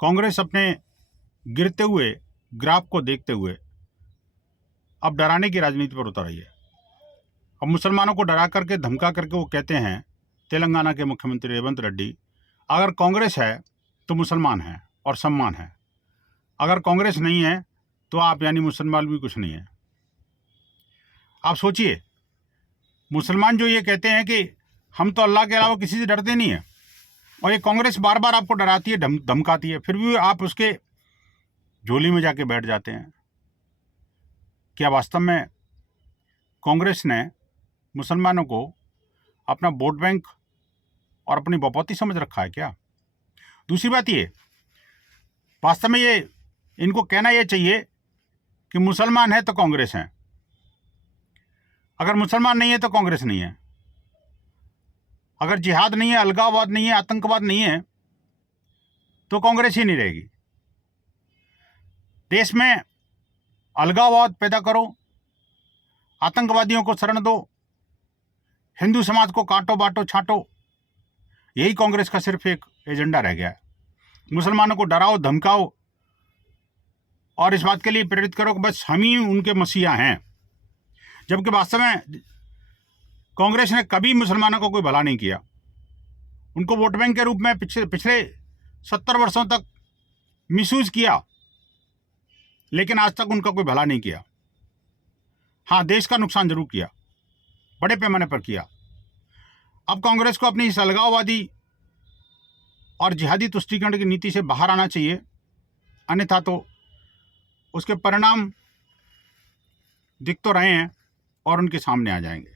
कांग्रेस अपने गिरते हुए ग्राफ को देखते हुए अब डराने की राजनीति पर उतर आई है। अब मुसलमानों को डरा करके धमका करके वो कहते हैं, तेलंगाना के मुख्यमंत्री रेवंत रेड्डी, अगर कांग्रेस है तो मुसलमान है और सम्मान है, अगर कांग्रेस नहीं है तो आप यानी मुसलमान भी कुछ नहीं है। आप सोचिए, मुसलमान जो ये कहते हैं कि हम तो अल्लाह के अलावा किसी से डरते नहीं हैं, और ये कांग्रेस बार बार आपको डराती है, धमकाती है, फिर भी आप उसके झोली में जाके बैठ जाते हैं। क्या वास्तव में कांग्रेस ने मुसलमानों को अपना वोट बैंक और अपनी बपौती समझ रखा है क्या? दूसरी बात ये, वास्तव में ये इनको कहना ये चाहिए कि मुसलमान है तो कांग्रेस है, अगर मुसलमान नहीं है तो कांग्रेस नहीं है, अगर जिहाद नहीं है, अलगाववाद नहीं है, आतंकवाद नहीं है तो कांग्रेस ही नहीं रहेगी। देश में अलगाववाद पैदा करो, आतंकवादियों को शरण दो, हिंदू समाज को काटो बांटो छांटो, यही कांग्रेस का सिर्फ एक एजेंडा रह गया है। मुसलमानों को डराओ धमकाओ और इस बात के लिए प्रेरित करो कि बस हम ही उनके मसीहा हैं, जबकि वास्तव में कांग्रेस ने कभी मुसलमानों को कोई भला नहीं किया। उनको वोट बैंक के रूप में पिछले 70 वर्षों तक मिसयूज किया, लेकिन आज तक उनका कोई भला नहीं किया। हाँ, देश का नुकसान जरूर किया, बड़े पैमाने पर किया। अब कांग्रेस को अपनी इस अलगाववादी और जिहादी तुष्टीकरण की नीति से बाहर आना चाहिए, अन्यथा तो उसके परिणाम दिख तो रहे हैं और उनके सामने आ जाएंगे।